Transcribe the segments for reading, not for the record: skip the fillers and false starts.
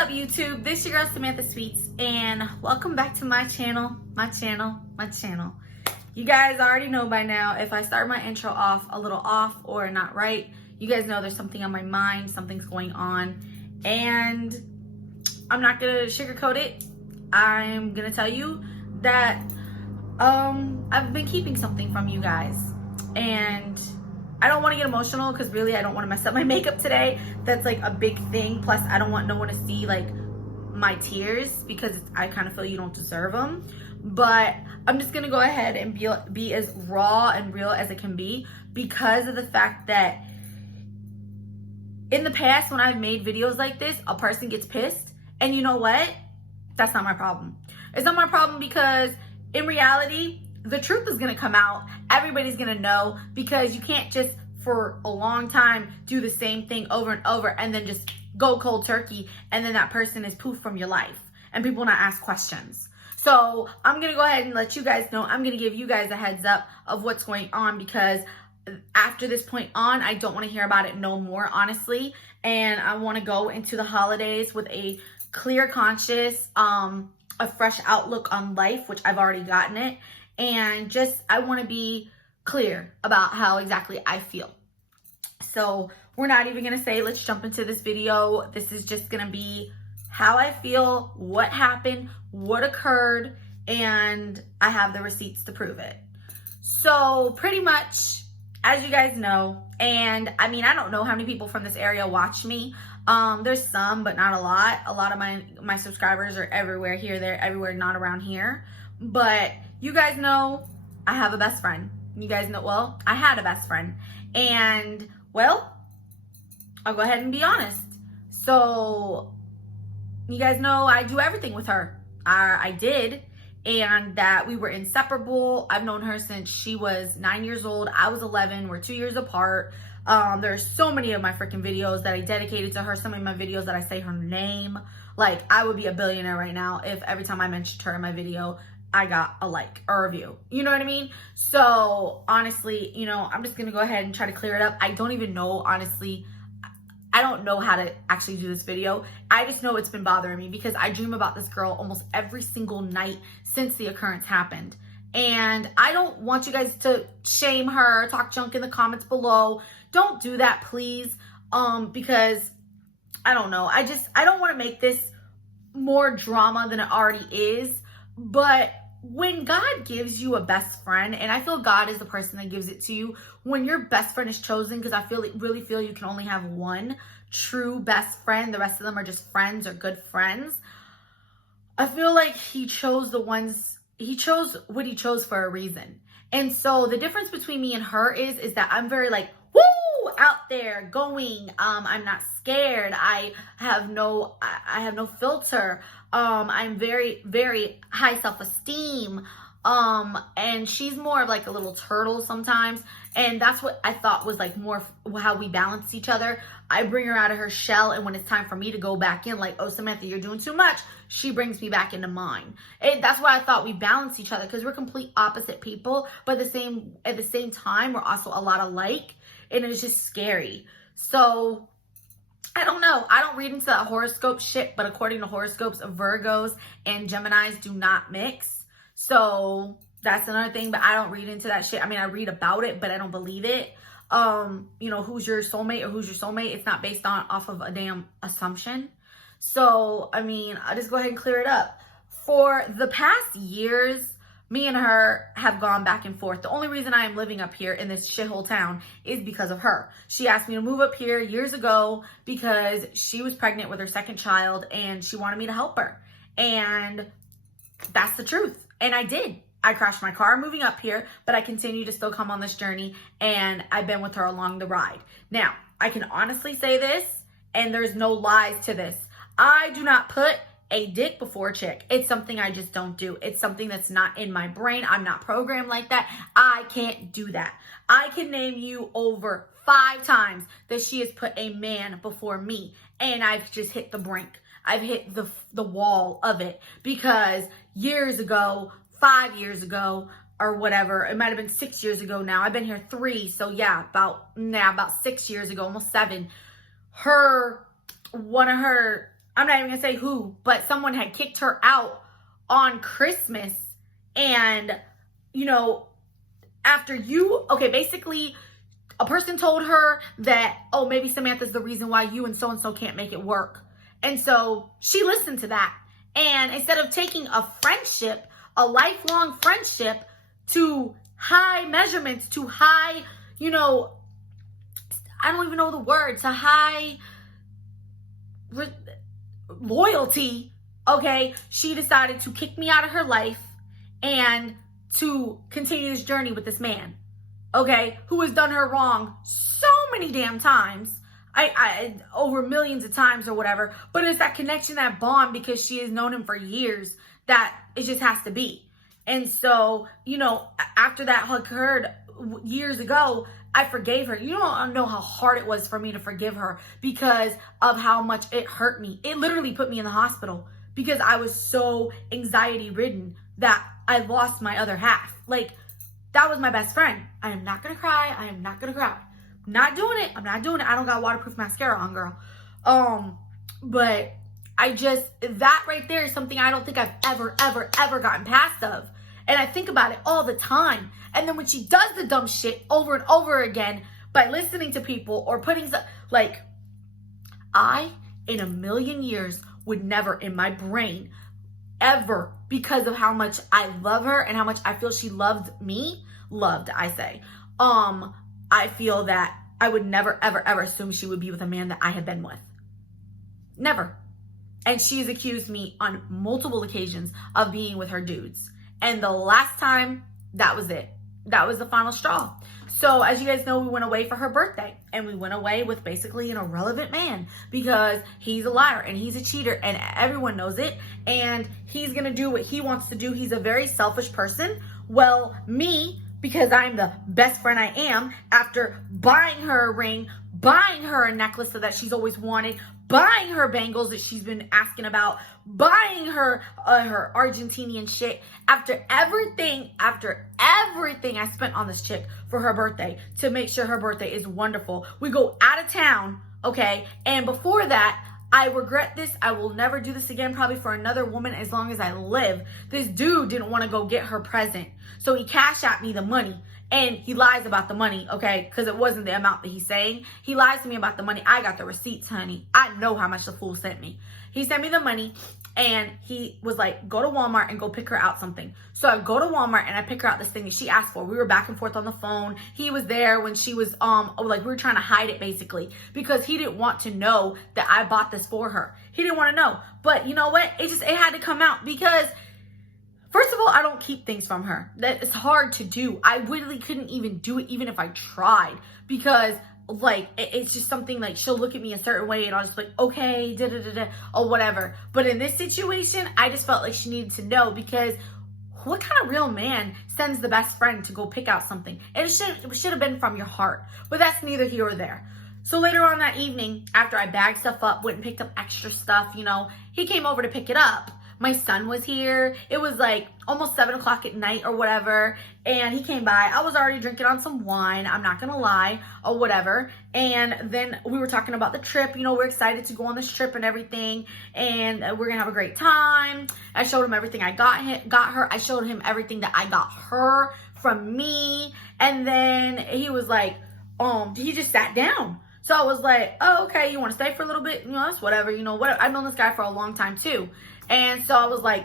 up, YouTube? This your girl Samantha Sweets, and welcome back to my channel. You guys already know by now, if I start my intro off a little off or not right, you guys know there's something on my mind, something's going on, and I'm not gonna sugarcoat it. I'm gonna tell you that I've been keeping something from you guys, and I don't want to get emotional because really I don't want to mess up my makeup today. That's like a big thing. Plus I don't want no one to see like my tears because I kind of feel you don't deserve them. But I'm just going to go ahead and be as raw and real as it can be, because of the fact that in the past when I've made videos like this, a person gets pissed, and you know what? That's not my problem. It's not my problem because in reality, the truth is going to come out. Everybody's going to know, because you can't just for a long time do the same thing over and over and then just go cold turkey and then that person is poof from your life and people not ask questions. So I'm going to go ahead and let you guys know. I'm going to give you guys a heads up of what's going on, because after this point on, I don't want to hear about it no more, honestly. And I want to go into the holidays with a clear conscience, a fresh outlook on life, which I've already gotten it. And just, I want to be clear about how exactly I feel. So we're not even going to say, let's jump into this video. This is just going to be how I feel, what happened, what occurred, and I have the receipts to prove it. So pretty much, as you guys know, and I mean, I don't know how many people from this area watch me. There's some, but not a lot. A lot of my subscribers are everywhere, here, there, everywhere, not around here. But you guys know I have a best friend. You guys know, well, I had a best friend. And, well, I'll go ahead and be honest. So, you guys know I do everything with her. I did. And that we were inseparable. I've known her since she was 9 years old. I was 11. We're 2 years apart. There's so many of my freaking videos that I dedicated to her. Some of my videos that I say her name. Like, I would be a billionaire right now if every time I mentioned her in my video, I got a like or a view. You know what I mean? So honestly, you know, I'm just going to go ahead and try to clear it up. I don't even know, honestly. I don't know how to actually do this video. I just know it's been bothering me because I dream about this girl almost every single night since the occurrence happened. And I don't want you guys to shame her, talk junk in the comments below. Don't do that, please. Because I don't know. I don't want to make this more drama than it already is. But when God gives you a best friend, and I feel God is the person that gives it to you, when your best friend is chosen, because I really feel you can only have one true best friend. The rest of them are just friends or good friends. I feel like he chose what he chose for a reason. And so the difference between me and her is that I'm very like, woo, out there going. I'm not scared. I have no filter. I'm very, very high self-esteem. And she's more of like a little turtle sometimes. And that's what I thought was like more how we balance each other. I bring her out of her shell, and when it's time for me to go back in, like, oh, Samantha, you're doing too much, she brings me back into mine. And that's why I thought we balance each other, because we're complete opposite people, but at the same time, we're also a lot alike, and it's just scary. So I don't know. I don't read into that horoscope shit, but according to horoscopes, Virgos and Geminis do not mix. So that's another thing, but I don't read into that shit. I mean, I read about it, but I don't believe it. You know, who's your soulmate or who's your soulmate? It's not based off of a damn assumption. So, I mean, I'll just go ahead and clear it up. For the past years, me and her have gone back and forth. The only reason I am living up here in this shithole town is because of her. She asked me to move up here years ago because she was pregnant with her second child and she wanted me to help her. And that's the truth. And I did. I crashed my car moving up here, but I continue to still come on this journey, and I've been with her along the ride. Now, I can honestly say this, and there's no lies to this. I do not put a dick before a chick. It's something I just don't do. It's something that's not in my brain. I'm not programmed like that. I can't do that. I can name you over 5 times that she has put a man before me, and I've just hit the brink. I've hit the wall of it, because years ago, 5 years ago, or whatever, it might have been 6 years ago now. I've been here 3, so yeah, about 6 years ago, almost 7. One of her I'm not even gonna say who, but someone had kicked her out on Christmas. And, you know, after you, okay, basically a person told her that, oh, maybe Samantha's the reason why you and so can't make it work. And so she listened to that. And instead of taking a friendship, a lifelong friendship, to high measurements, to high, you know, I don't even know the word, to high loyalty, okay, she decided to kick me out of her life and to continue this journey with this man, okay, who has done her wrong so many damn times. I over millions of times or whatever, but it's that connection, that bond, because she has known him for years, that it just has to be. And so, you know, after that occurred years ago, I forgave her. You don't know how hard it was for me to forgive her because of how much it hurt me. It literally put me in the hospital because I was so anxiety ridden that I lost my other half. Like, that was my best friend. I am not gonna cry. I am not gonna cry. Not doing it. I'm not doing it. I don't got waterproof mascara on, girl. But I just, that right there is something I don't think I've ever gotten past of. And I think about it all the time. And then when she does the dumb shit over and over again by listening to people or putting, like, I, in a million years, would never in my brain ever, because of how much I love her and how much I feel she loved me, I feel that I would never, ever assume she would be with a man that I had been with. Never. And she's accused me on multiple occasions of being with her dudes. And the last time, that was it. That was the final straw. So as you guys know, we went away for her birthday. And we went away with basically an irrelevant man because he's a liar and he's a cheater and everyone knows it. And he's going to do what he wants to do. He's a very selfish person. Well, me, because I'm the best friend I am, after buying her a ring, buying her a necklace so that she's always wanted, buying her bangles that she's been asking about, buying her her Argentinian shit, after everything I spent on this chick for her birthday to make sure her birthday is wonderful. We go out of town, okay? And before that, I regret this. I will never do this again, probably for another woman as long as I live. This dude didn't want to go get her present. So he cashed out me the money. And he lies about the money, okay? Because it wasn't the amount that he's saying. He lies to me about the money. I got the receipts, honey. I know how much the fool sent me. He sent me the money and he was like, go to Walmart and go pick her out something. So I go to Walmart and I pick her out this thing that she asked for. We were back and forth on the phone. He was there when she was, like, we were trying to hide it basically because he didn't want to know that I bought this for her. He didn't want to know. But you know what? It had to come out because, first of all, I don't keep things from her. That it's hard to do. I really couldn't even do it even if I tried because, like, it's just something like she'll look at me a certain way and I'll just be like, okay, or whatever. But in this situation, I just felt like she needed to know because what kind of real man sends the best friend to go pick out something? And it should have been from your heart. But that's neither here or there. So later on that evening, after I bagged stuff up, went and picked up extra stuff, you know, he came over to pick it up. My son was here. It was like almost 7 o'clock at night or whatever. And he came by. I was already drinking on some wine. I'm not going to lie or whatever. And then we were talking about the trip. You know, we're excited to go on this trip and everything. And we're going to have a great time. I showed him everything I got her. I showed him everything that I got her from me. And then he was like, he just sat down. So I was like, oh, okay, you want to stay for a little bit? You know, that's whatever. You know, what? I've known this guy for a long time too. And so I was like,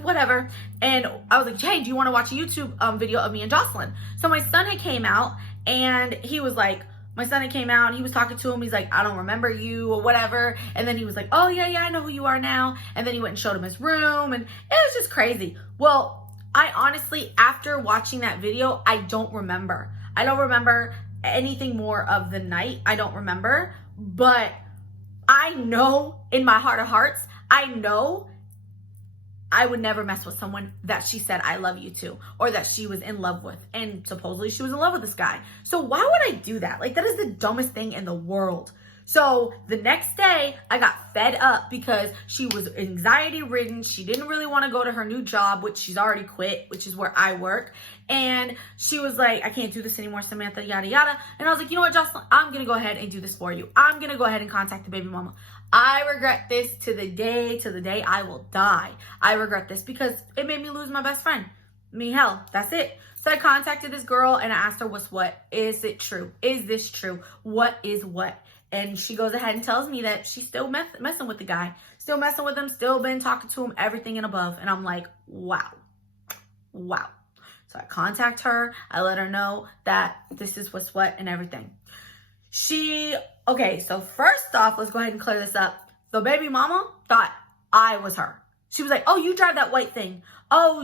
whatever. And I was like, hey, do you want to watch a YouTube video of me and Jocelyn? So my son had came out and he was like, he was talking to him. He's like, I don't remember you or whatever. And then he was like, oh, yeah, I know who you are now. And then he went and showed him his room. And it was just crazy. Well, I honestly, after watching that video, I don't remember. I don't remember anything more of the night. I don't remember. But I know in my heart of hearts, I know I would never mess with someone that she said I love you to or that she was in love with. And supposedly she was in love with this guy. So why would I do that? Like, that is the dumbest thing in the world. So the next day I got fed up because she was anxiety ridden. She didn't really want to go to her new job, which she's already quit, which is where I work. And she was like, I can't do this anymore, Samantha, yada, yada. And I was like, you know what, Jocelyn, I'm going to go ahead and do this for you. I'm going to go ahead and contact the baby mama. I regret this to the day I will die. I regret this because it made me lose my best friend. I mean, hell, that's it. So I contacted this girl and I asked her what's what. Is it true? Is this true? What is what? And she goes ahead and tells me that she's still messing with the guy. Still messing with him, still been talking to him, everything and above. And I'm like, wow. Wow. So I contact her. I let her know that this is what's what and everything. Okay, so first off, let's go ahead and clear this up. The baby mama thought I was her. She was like, oh, you drive that white thing. Oh,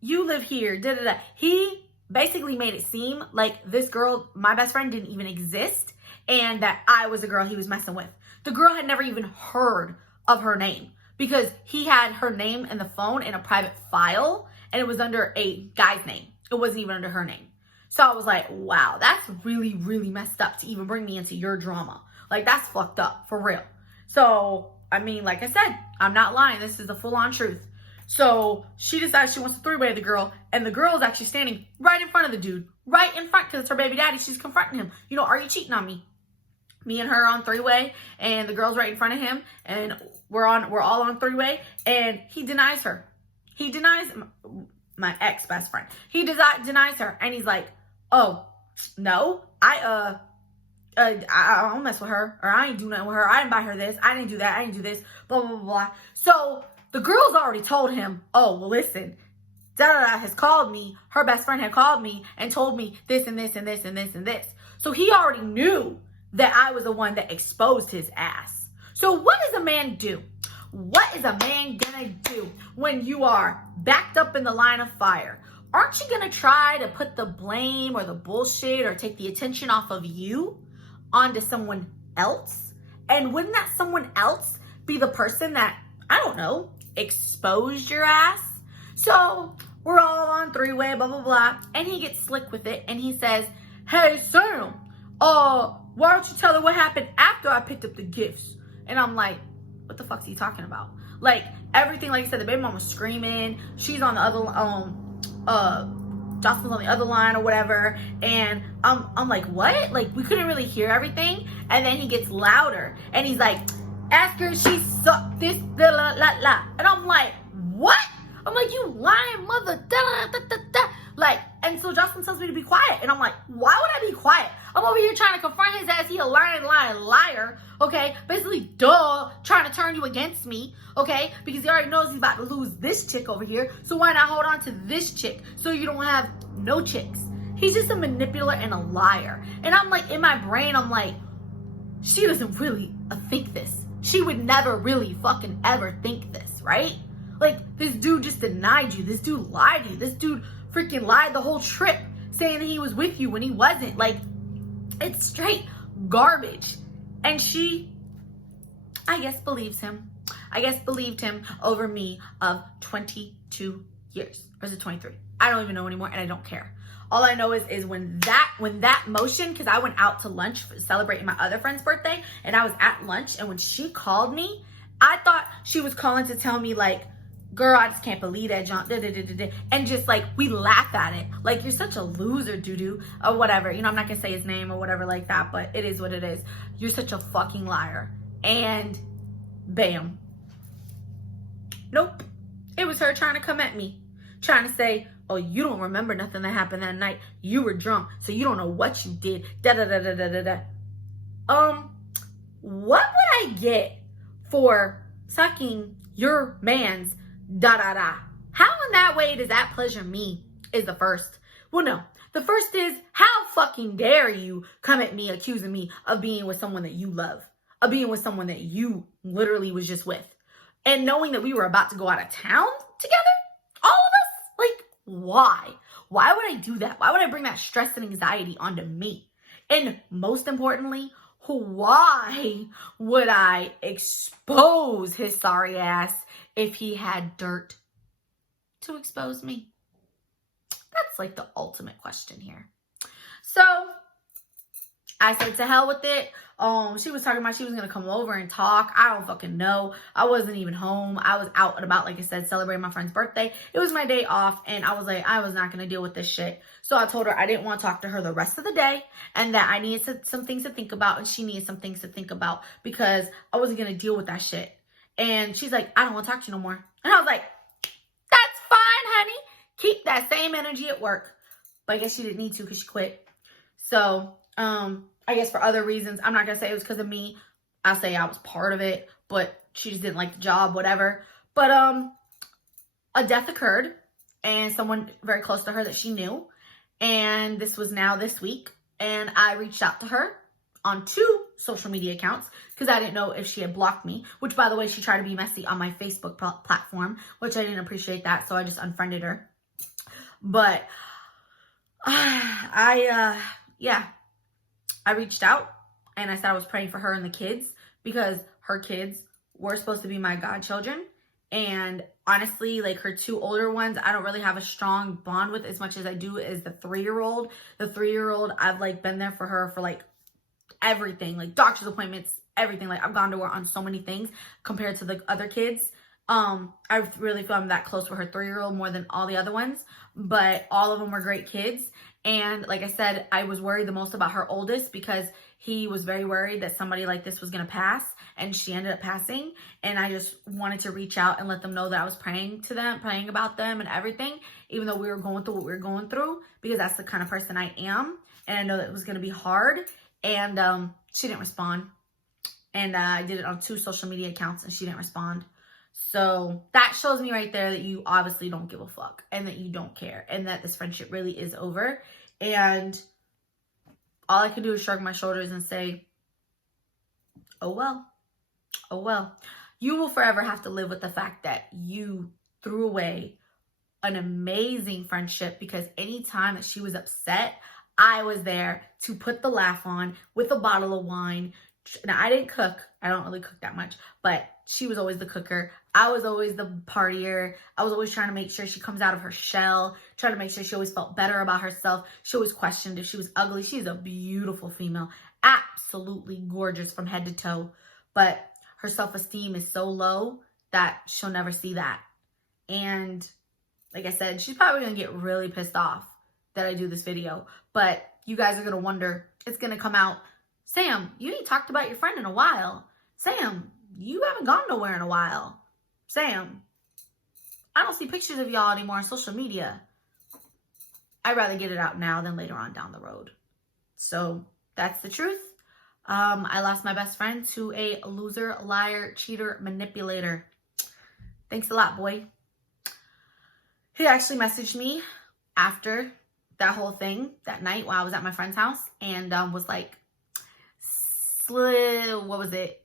you live here. Da da da. He basically made it seem like this girl, my best friend, didn't even exist and that I was a girl he was messing with. The girl had never even heard of her name because he had her name in the phone in a private file and it was under a guy's name. It wasn't even under her name. So I was like, wow, that's really, really messed up to even bring me into your drama. Like, that's fucked up, for real. So, I mean, like I said, I'm not lying. This is the full-on truth. So she decides she wants to three-way the girl, and the girl is actually standing right in front of the dude. Right in front, because it's her baby daddy. She's confronting him. You know, are you cheating on me? Me and her on three-way, and the girl's right in front of him, and we're all on three-way, and he denies her. He denies my ex-best friend. He denies her, and he's like, oh, no, I don't mess with her, or I ain't do nothing with her. I didn't buy her this. I didn't do that. I didn't do this, blah, blah, blah, blah. So the girl's already told him, oh, well, listen, da-da-da has called me. Her best friend had called me and told me this and this and this and this and this. So he already knew that I was the one that exposed his ass. So what does a man do? What is a man gonna do when you are backed up in the line of fire? Aren't you going to try to put the blame or the bullshit or take the attention off of you onto someone else? And wouldn't that someone else be the person that, I don't know, exposed your ass? So we're all on three-way, blah, blah, blah. And he gets slick with it and he says, hey, Sam, why don't you tell her what happened after I picked up the gifts? And I'm like, what the fuck's he talking about? Like, everything, like I said, the baby mom was screaming. She's on the other, Jocelyn's on the other line or whatever, and I'm like, what? Like, we couldn't really hear everything, and then he gets louder, and he's like, ask her if she sucked this, da la la la, and I'm like, what? I'm like, you lying mother, da da da da, like, and so Jocelyn tells me to be quiet, and I'm like, why would I be quiet? I'm over here trying to confront his ass. He a lying liar, okay? Basically, trying to turn you against me, okay? Because he already knows he's about to lose this chick over here. So why not hold on to this chick so you don't have no chicks? He's just a manipulator and a liar. And I'm like, in my brain, I'm like, she doesn't really think this. She would never really fucking ever think this, right? Like, this dude just denied you. This dude lied to you. This dude freaking lied the whole trip saying that he was with you when he wasn't. Like, it's straight garbage. And she, I guess, believes him. I guess believed him over me of 22 years. Or is it 23? I don't even know anymore, and I don't care. All I know is when that motion, because I went out to lunch celebrating my other friend's birthday, and I was at lunch, and when she called me, I thought she was calling to tell me, like, girl, I just can't believe that, John, and just, like, we laugh at it. Like, you're such a loser, doo-doo, or whatever. You know, I'm not gonna say his name or whatever like that, but it is what it is. You're such a fucking liar. And bam. Nope. It was her trying to come at me. Trying to say, oh, you don't remember nothing that happened that night. You were drunk, so you don't know what you did. What would I get for sucking your man's How in that way does that pleasure me is the first. Well, no. The first is, how fucking dare you come at me accusing me of being with someone that you love, of being with someone that you literally was just with, and knowing that we were about to go out of town together, all of us? Like, why? Why would I do that? Why would I bring that stress and anxiety onto me? And most importantly, why would I expose his sorry ass if he had dirt to expose me? That's like the ultimate question here. So I said, to hell with it. She was talking about she was going to come over and talk. I don't fucking know. I wasn't even home. I was out and about, like I said, celebrating my friend's birthday. It was my day off, and I was like, I was not going to deal with this shit. So I told her I didn't want to talk to her the rest of the day, and that I needed some things to think about, and she needed some things to think about, because I wasn't going to deal with that shit. And she's like, I don't want to talk to you no more. And I was like, that's fine, honey. Keep that same energy at work. But I guess she didn't need to because she quit. So, I guess for other reasons, I'm not going to say it was because of me. I'll say I was part of it, but she just didn't like the job, whatever. But, a death occurred, and someone very close to her that she knew. And this was now this week. And I reached out to her on 2 social media accounts because I didn't know if she had blocked me, which, by the way, she tried to be messy on my Facebook platform, which I didn't appreciate that. So I just unfriended her. But I reached out, and I said I was praying for her and the kids, because her kids were supposed to be my godchildren. And honestly, like, her 2 older ones, I don't really have a strong bond with as much as I do as the 3-year-old. The 3-year-old, I've like been there for her for like everything, like doctor's appointments, everything. Like, I've gone to her on so many things compared to the other kids. I really feel I'm that close with her 3-year-old more than all the other ones, but all of them were great kids. And like I said, I was worried the most about her oldest, because he was very worried that somebody like this was going to pass, and she ended up passing. And I just wanted to reach out and let them know that I was praying to them, praying about them and everything, even though we were going through what we were going through, because that's the kind of person I am. And I know that it was going to be hard. And she didn't respond. And I did it on 2 social media accounts, and she didn't respond. So that shows me right there that you obviously don't give a fuck, and that you don't care, and that this friendship really is over. And all I can do is shrug my shoulders and say, oh well. Oh well. You will forever have to live with the fact that you threw away an amazing friendship, because anytime that she was upset, I was there to put the laugh on with a bottle of wine. Now, I didn't cook. I don't really cook that much, but she was always the cooker. I was always the partier. I was always trying to make sure she comes out of her shell, trying to make sure she always felt better about herself. She always questioned if she was ugly. She's a beautiful female, absolutely gorgeous from head to toe, but her self-esteem is so low that she'll never see that. And like I said, she's probably going to get really pissed off that I do this video, but you guys are going to wonder, it's going to come out, Sam, you ain't talked about your friend in a while. Sam, you haven't gone nowhere in a while. Sam, I don't see pictures of y'all anymore on social media. I'd rather get it out now than later on down the road. So that's the truth. I lost my best friend to a loser, liar, cheater, manipulator. Thanks a lot, boy. He actually messaged me after that whole thing that night while I was at my friend's house, and was like, what was it?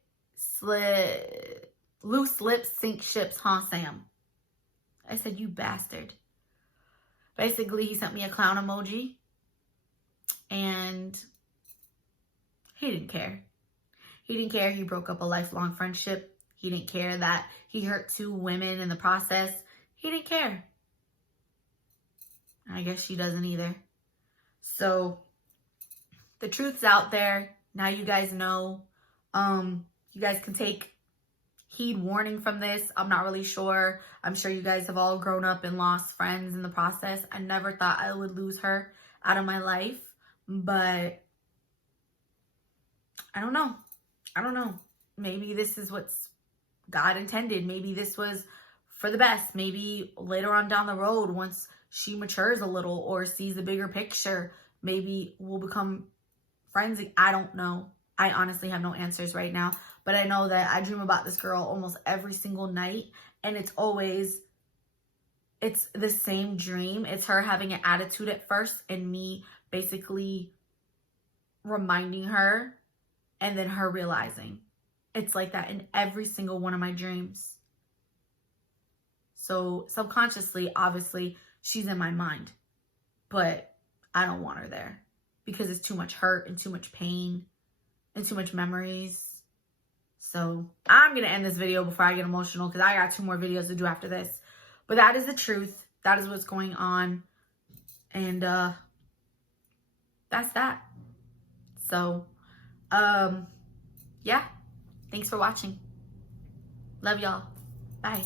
Loose lips sink ships, huh, Sam? I said, you bastard. Basically, he sent me a clown emoji, and he didn't care. He didn't care he broke up a lifelong friendship. He didn't care that he hurt 2 women in the process. He didn't care. I guess she doesn't either. So the truth's out there. Now you guys know. You guys can take heed warning from this. I'm not really sure. I'm sure you guys have all grown up and lost friends in the process. I never thought I would lose her out of my life, but I don't know. I don't know. Maybe this is what's God intended. Maybe this was for the best. Maybe later on down the road, once she matures a little or sees the bigger picture, maybe we'll become friends. I don't know. I honestly have no answers right now, but I know that I dream about this girl almost every single night, and it's the same dream. It's her having an attitude at first and me basically reminding her, and then her realizing. It's like that in every single one of my dreams. So subconsciously, obviously, she's in my mind, but I don't want her there because it's too much hurt and too much pain and too much memories. So I'm going to end this video before I get emotional, because I got 2 more videos to do after this. But that is the truth. That is what's going on. And that's that. So, yeah. Thanks for watching. Love y'all. Bye.